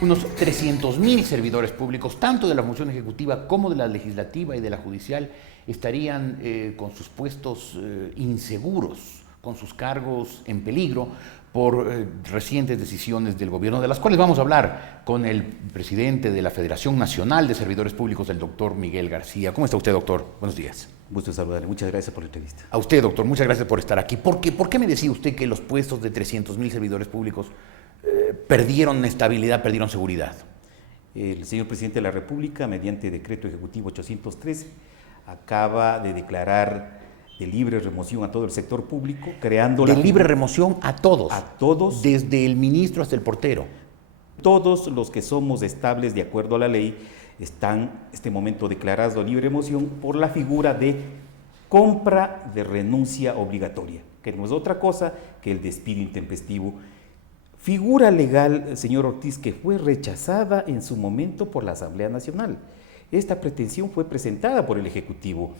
Unos 300.000 servidores públicos, tanto de la función ejecutiva como de la legislativa y de la judicial, estarían con sus puestos inseguros, con sus cargos en peligro por recientes decisiones del gobierno, de las cuales vamos a hablar con el presidente de la Federación Nacional de Servidores Públicos, el doctor Miguel García. ¿Cómo está usted, doctor? Buenos días. Gusto saludarle. Muchas gracias por la entrevista. A usted, doctor, muchas gracias por estar aquí. ¿Por qué me decía usted que los puestos de 300.000 servidores públicos perdieron estabilidad, perdieron seguridad? El señor presidente de la República, mediante decreto ejecutivo 813, acaba de declarar de libre remoción a todo el sector público, creando de libre remoción a todos. A todos. Desde el ministro hasta el portero. Todos los que somos estables de acuerdo a la ley están en este momento declarados de libre remoción por la figura de compra de renuncia obligatoria, que no es otra cosa que el despido intempestivo. Figura legal, señor Ortiz, que fue rechazada en su momento por la Asamblea Nacional. Esta pretensión fue presentada por el Ejecutivo.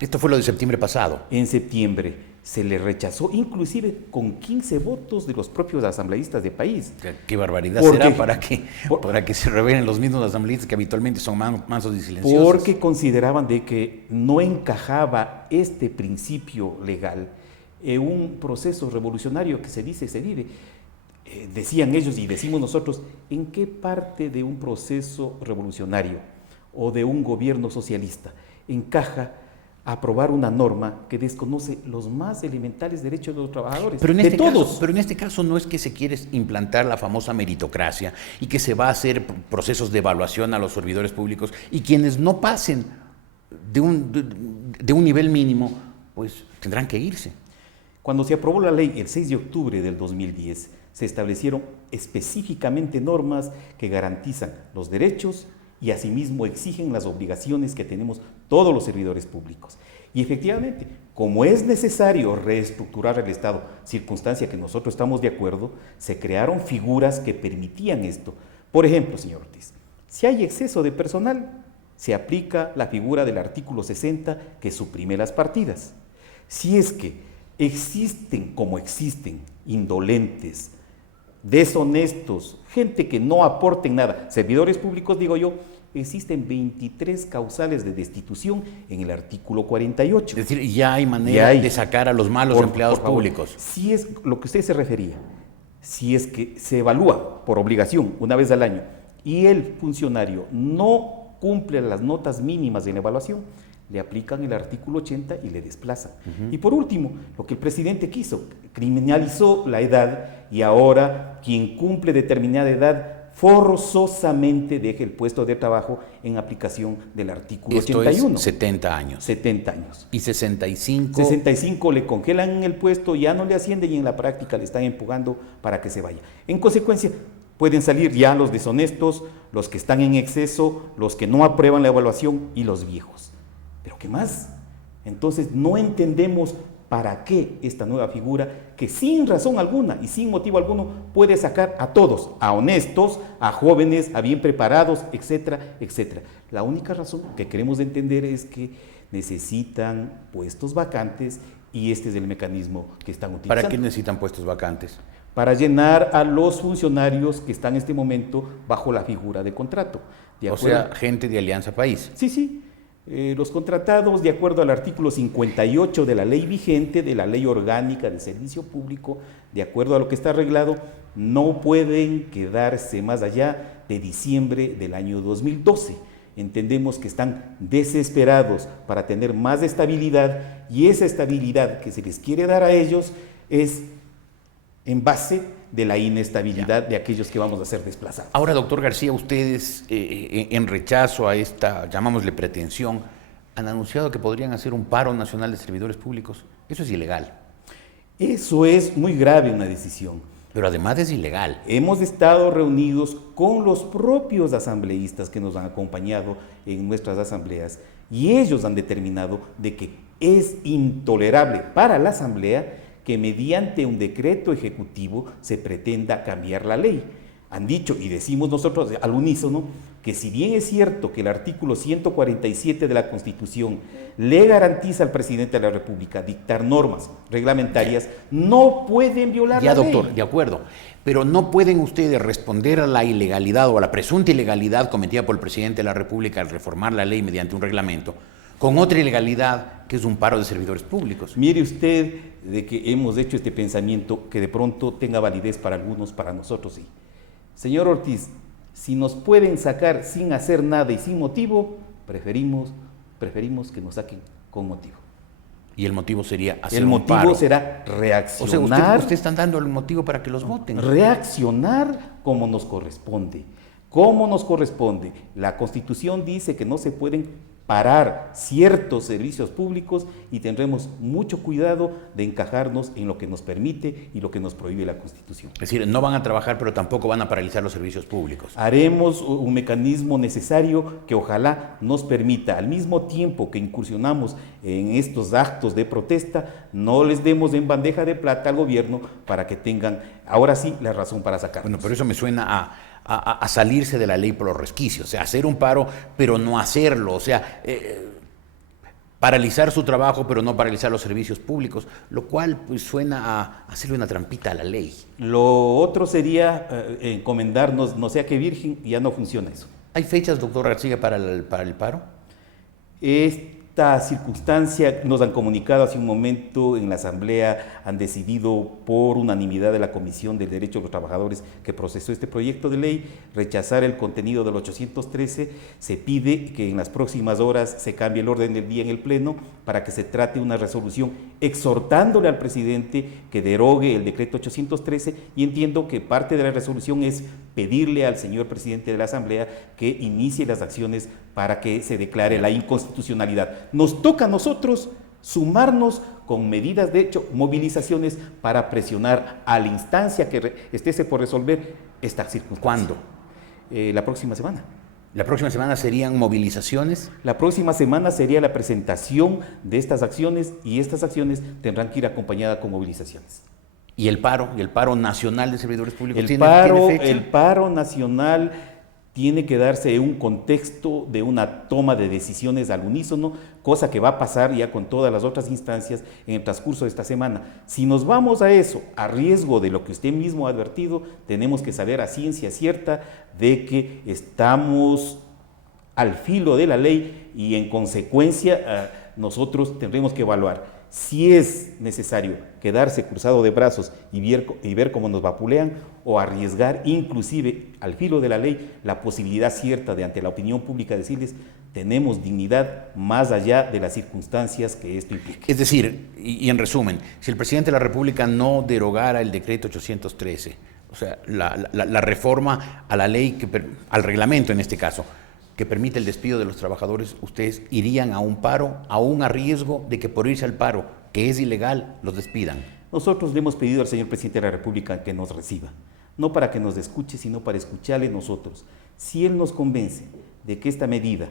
Esto fue lo de septiembre pasado. En septiembre se le rechazó, inclusive con 15 votos de los propios asambleístas del país. Qué barbaridad será para que se revelen los mismos asambleístas que habitualmente son mansos y silenciosos. Porque consideraban de que no encajaba este principio legal en un proceso revolucionario que se vive. Decían ellos y decimos nosotros, ¿en qué parte de un proceso revolucionario o de un gobierno socialista encaja aprobar una norma que desconoce los más elementales derechos de los trabajadores? Pero en este caso no es que se quiere implantar la famosa meritocracia y que se va a hacer procesos de evaluación a los servidores públicos y quienes no pasen de un nivel mínimo, pues tendrán que irse. Cuando se aprobó la ley el 6 de octubre del 2010, se establecieron específicamente normas que garantizan los derechos y asimismo exigen las obligaciones que tenemos todos los servidores públicos. Y efectivamente, como es necesario reestructurar el Estado, circunstancia que nosotros estamos de acuerdo, se crearon figuras que permitían esto. Por ejemplo, señor Ortiz, si hay exceso de personal, se aplica la figura del artículo 60 que suprime las partidas. Si es que existen, como existen, indolentes, deshonestos, gente que no aporten nada, servidores públicos, digo yo, existen 23 causales de destitución en el artículo 48. Es decir, ya hay manera de sacar a los malos empleados públicos. Si es lo que usted se refería, si es que se evalúa por obligación una vez al año y el funcionario no cumple las notas mínimas en la evaluación, le aplican el artículo 80 y le desplazan. Y por último, lo que el presidente quiso, criminalizó la edad y ahora quien cumple determinada edad forzosamente deja el puesto de trabajo en aplicación del artículo 81. Es 70 años. 70 años. Y 65. 65 le congelan en el puesto, ya no le ascienden y en la práctica le están empujando para que se vaya. En consecuencia, pueden salir ya los deshonestos, los que están en exceso, los que no aprueban la evaluación y los viejos. ¿Pero qué más? Entonces no entendemos para qué esta nueva figura que sin razón alguna y sin motivo alguno puede sacar a todos, a honestos, a jóvenes, a bien preparados, etcétera, etcétera. La única razón que queremos entender es que necesitan puestos vacantes y este es el mecanismo que están utilizando. ¿Para qué necesitan puestos vacantes? Para llenar a los funcionarios que están en este momento bajo la figura de contrato. O sea, gente de Alianza País. Sí. Los contratados, de acuerdo al artículo 58 de la ley vigente, de la Ley Orgánica de Servicio Público, de acuerdo a lo que está arreglado, no pueden quedarse más allá de diciembre del año 2012. Entendemos que están desesperados para tener más estabilidad y esa estabilidad que se les quiere dar a ellos es en base de la inestabilidad de aquellos que vamos a ser desplazados. Ahora, doctor García, ustedes, en rechazo a esta, llamámosle pretensión, han anunciado que podrían hacer un paro nacional de servidores públicos. Eso es ilegal. Eso es muy grave, una decisión. Pero además es ilegal. Hemos estado reunidos con los propios asambleístas que nos han acompañado en nuestras asambleas y ellos han determinado de que es intolerable para la asamblea que mediante un decreto ejecutivo se pretenda cambiar la ley. han dicho y decimos nosotros al unísono que si bien es cierto que el artículo 147 de la Constitución le garantiza al presidente de la República dictar normas reglamentarias, no pueden violar ya, la ley. doctor, de acuerdo. Pero no pueden ustedes responder a la ilegalidad o a la presunta ilegalidad cometida por el presidente de la República al reformar la ley mediante un reglamento con otra ilegalidad que es un paro de servidores públicos. Mire usted de que hemos hecho este pensamiento que de pronto tenga validez para algunos, para nosotros sí. Señor Ortiz, si nos pueden sacar sin hacer nada y sin motivo, preferimos que nos saquen con motivo. Y el motivo sería hacer el un motivo paro. será reaccionar. O sea, usted está dando el motivo para que los voten. Reaccionar como nos corresponde. ¿Cómo nos corresponde? La Constitución dice que no se pueden parar ciertos servicios públicos y tendremos mucho cuidado de encajarnos en lo que nos permite y lo que nos prohíbe la Constitución. Es decir, no van a trabajar, pero tampoco van a paralizar los servicios públicos. Haremos un mecanismo necesario que ojalá nos permita, al mismo tiempo que incursionamos en estos actos de protesta, no les demos en bandeja de plata al gobierno para que tengan, ahora sí, la razón para sacarnos. Bueno, pero eso me suena a salirse de la ley por los resquicios, o sea, hacer un paro, pero no hacerlo, o sea, paralizar su trabajo, pero no paralizar los servicios públicos, lo cual pues, suena a hacerle una trampita a la ley. Lo otro sería encomendarnos, no sea que virgen, ya no funciona eso. ¿Hay fechas, doctor García, para el paro? Esta circunstancia nos han comunicado hace un momento en la Asamblea, han decidido por unanimidad de la Comisión del Derecho de los Trabajadores que procesó este proyecto de ley, rechazar el contenido del 813, se pide que en las próximas horas se cambie el orden del día en el Pleno para que se trate una resolución exhortándole al presidente que derogue el decreto 813 y entiendo que parte de la resolución es pedirle al señor presidente de la Asamblea que inicie las acciones para que se declare la inconstitucionalidad. Nos toca a nosotros sumarnos con medidas, de hecho, movilizaciones para presionar a la instancia que esté por resolver esta circunstancia. ¿Cuándo? La próxima semana. ¿La próxima semana serían movilizaciones? La próxima semana sería la presentación de estas acciones y estas acciones tendrán que ir acompañadas con movilizaciones. ¿Y el paro nacional de servidores públicos ¿tiene fecha? El paro nacional tiene que darse en un contexto de una toma de decisiones al unísono, cosa que va a pasar ya con todas las otras instancias en el transcurso de esta semana. Si nos vamos a eso, a riesgo de lo que usted mismo ha advertido, tenemos que saber a ciencia cierta de que estamos al filo de la ley y en consecuencia nosotros tendremos que evaluar si es necesario quedarse cruzado de brazos y ver cómo nos vapulean o arriesgar inclusive al filo de la ley la posibilidad cierta de ante la opinión pública decirles tenemos dignidad más allá de las circunstancias que esto implica. Es decir, y en resumen, si el presidente de la República no derogara el decreto 813, o sea, la reforma a la ley, al reglamento en este caso, que permite el despido de los trabajadores, ustedes irían a un paro, aún a riesgo de que por irse al paro, que es ilegal, los despidan. Nosotros le hemos pedido al señor presidente de la República que nos reciba, no para que nos escuche, sino para escucharle nosotros. Si él nos convence de que esta medida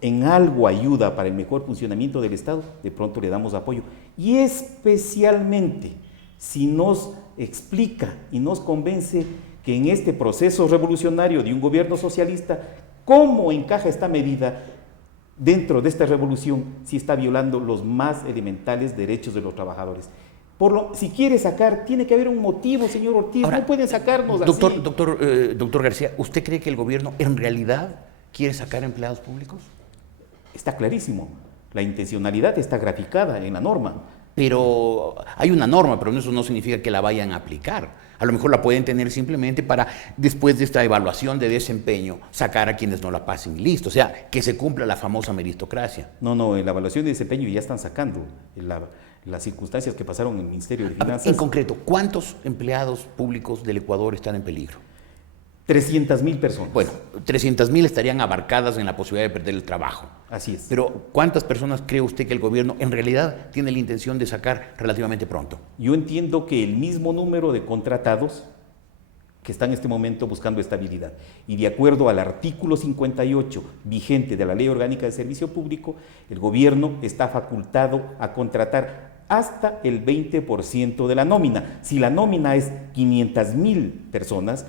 en algo ayuda para el mejor funcionamiento del Estado, de pronto le damos apoyo. Y especialmente si nos explica y nos convence que en este proceso revolucionario de un gobierno socialista, ¿cómo encaja esta medida dentro de esta revolución si está violando los más elementales derechos de los trabajadores? Si quiere sacar, tiene que haber un motivo, señor Ortiz. Ahora, no pueden sacarnos así. Doctor García, ¿usted cree que el gobierno en realidad quiere sacar empleados públicos? Está clarísimo. La intencionalidad está graficada en la norma. Pero hay una norma, pero eso no significa que la vayan a aplicar. A lo mejor la pueden tener simplemente para, después de esta evaluación de desempeño, sacar a quienes no la pasen y listo. O sea, que se cumpla la famosa meritocracia. No, en la evaluación de desempeño ya están sacando las circunstancias que pasaron en el Ministerio de Finanzas. En concreto, ¿cuántos empleados públicos del Ecuador están en peligro? 300,000 personas. Bueno, 300,000 estarían abarcadas en la posibilidad de perder el trabajo. Así es. Pero, ¿cuántas personas cree usted que el gobierno en realidad tiene la intención de sacar relativamente pronto? Yo entiendo que el mismo número de contratados que están en este momento buscando estabilidad. Y de acuerdo al artículo 58 vigente de la Ley Orgánica de Servicio Público, el gobierno está facultado a contratar hasta el 20% de la nómina. Si la nómina es 500,000 personas,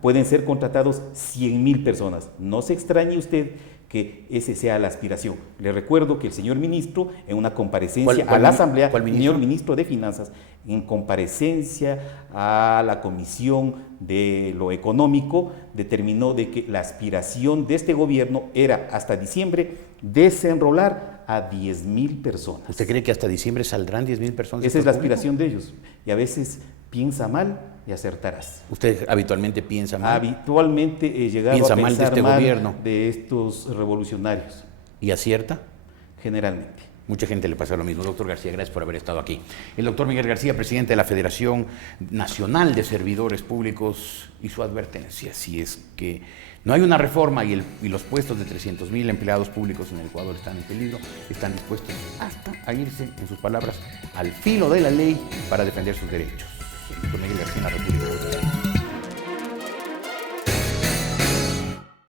pueden ser contratados 100.000 personas. No se extrañe usted que ese sea la aspiración. Le recuerdo que el señor ministro, en una comparecencia a la Asamblea, el señor ministro de Finanzas, en comparecencia a la Comisión de lo Económico, determinó de que la aspiración de este gobierno era hasta diciembre desenrolar a 10.000 personas. ¿Usted cree que hasta diciembre saldrán 10.000 personas? Esa es la aspiración de ellos. Y a veces piensa mal y acertarás. ¿Usted habitualmente piensa mal? Habitualmente he llegado a pensar mal de este gobierno, de estos revolucionarios. ¿Y acierta? Generalmente. Mucha gente le pasa lo mismo. Doctor García, gracias por haber estado aquí. El doctor Miguel García, presidente de la Federación Nacional de Servidores Públicos, y su advertencia: si es que no hay una reforma y los puestos de 300.000 empleados públicos en el Ecuador están en peligro, están dispuestos hasta a irse, en sus palabras, al filo de la ley para defender sus derechos. El doctor Miguel García, en la República Dominicana.